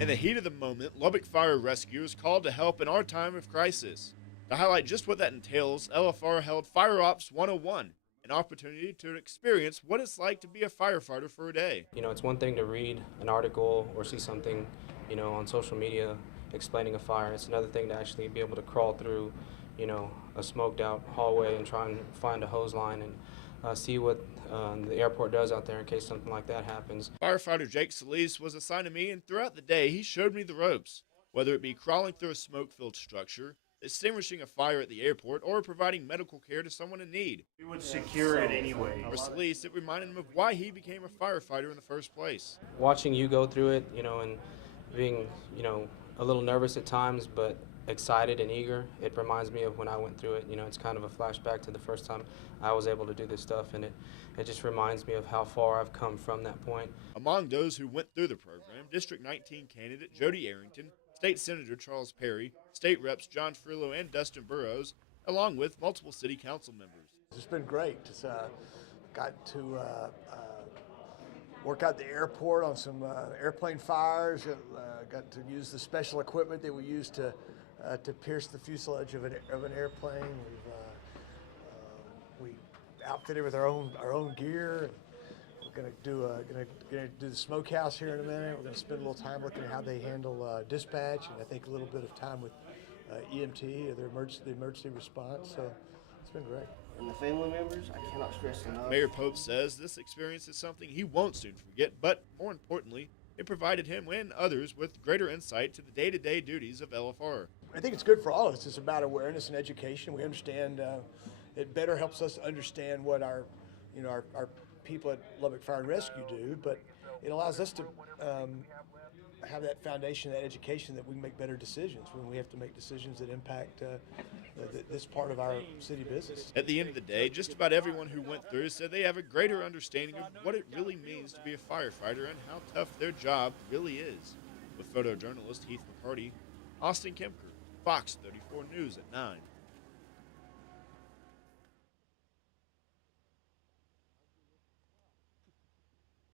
In the heat of the moment, Lubbock Fire Rescue is called to help in our time of crisis. To highlight just what that entails, LFR held Fire Ops 101, an opportunity to experience what it's like to be a firefighter for a day. It's one thing to read an article or see something, on social media explaining a fire. It's another thing to actually be able to crawl through, a smoked out hallway and try and find a hose line and see what the airport does out there in case something like that happens. Firefighter Jake Solis was assigned to me, and throughout the day, he showed me the ropes, whether it be crawling through a smoke filled structure, extinguishing a fire at the airport, or providing medical care to someone in need. We would secure it anyway. For Solis, it reminded him of why he became a firefighter in the first place. Watching you go through it, and being, a little nervous at times, but excited and eager, it reminds me of when I went through it. It's kind of a flashback to the first time I was able to do this stuff, and it just reminds me of how far I've come from that point. Among those who went through the program, District 19 candidate Jody Arrington, State Senator Charles Perry, State Reps John Frillo and Dustin Burrows, along with multiple city council members. It's been great. It's got to work out the airport on some airplane fires. Got to use the special equipment that we use to pierce the fuselage of an airplane. We outfitted with our own gear. We're gonna do the smokehouse here in a minute. We're gonna spend a little time looking at how they handle dispatch, and I think a little bit of time with EMT or the emergency response. So it's been great. And the family members, I cannot stress enough. Mayor Pope says this experience is something he won't soon forget, but more importantly, it provided him and others with greater insight to the day-to-day duties of LFR. I think it's good for all of us. It's about awareness and education. We understand it better helps us understand what our people at Lubbock Fire and Rescue do, but it allows us to have that foundation, that education, that we can make better decisions when we have to make decisions that impact this part of our city business. At the end of the day, just about everyone who went through said they have a greater understanding of what it really means to be a firefighter and how tough their job really is. With photojournalist Heath McCarty, Austin Kemker, Fox 34 News at 9.